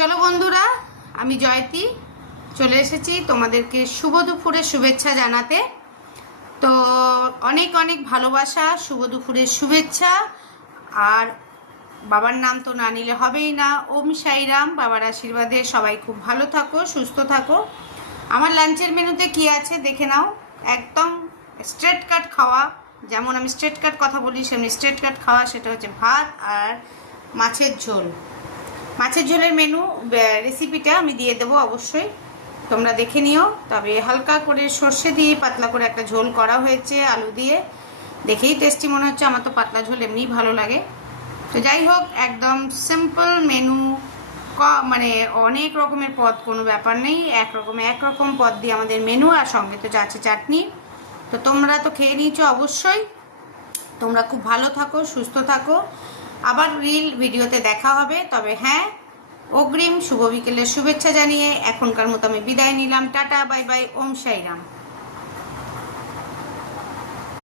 চলো বন্ধুরা, আমি জয়তী চলে এসেছি তোমাদেরকে শুভ দুপুরের শুভেচ্ছা জানাতে। তো অনেক অনেক ভালোবাসা, শুভ দুপুরের শুভেচ্ছা। আর বাবার নাম তো না নিলে হবেই না। ওম সাইরাম। বাবার আশীর্বাদে সবাই খুব ভালো থাকো, সুস্থ থাকো। আমার লাঞ্চের মেনুতে কি আছে দেখে নাও। একদম স্ট্রেট কাট খাওয়া, যেমন আমি স্ট্রেট কাট কথা বলি সেমনি স্ট্রেট কাট খাওয়া। সেটা হচ্ছে ভাত আর মাছের ঝোল। মাছের ঝোলের মেনু রেসিপিটা আমি দিয়ে দেবো অবশ্যই, তোমরা দেখে নিও। তবে হালকা করে সর্ষে দিয়ে পাতলা করে একটা ঝোল করা হয়েছে আলু দিয়ে, দেখেই টেস্টি মনে হচ্ছে। আমার তো পাতলা ঝোল এমনিই ভালো লাগে। তো যাই হোক, একদম সিম্পল মেনু, মানে অনেক রকমের পদ কোনো ব্যাপার নেই। একরকম পদ দিয়ে আমাদের মেনু, আর সঙ্গে তো যাচ্ছে চাটনি। তো তোমরা তো খেয়ে নিয়েছো অবশ্যই। তোমরা খুব ভালো থাকো, সুস্থ থাকো। আবার রিল ভিডিওতে দেখা হবে। তবে হ্যাঁ, অগ্রিম শুভ বিকেলের শুভেচ্ছা জানিয়ে এখনকার মতো আমি বিদায় নিলাম। টাটা, বাই বাই, ওম সাইরাম।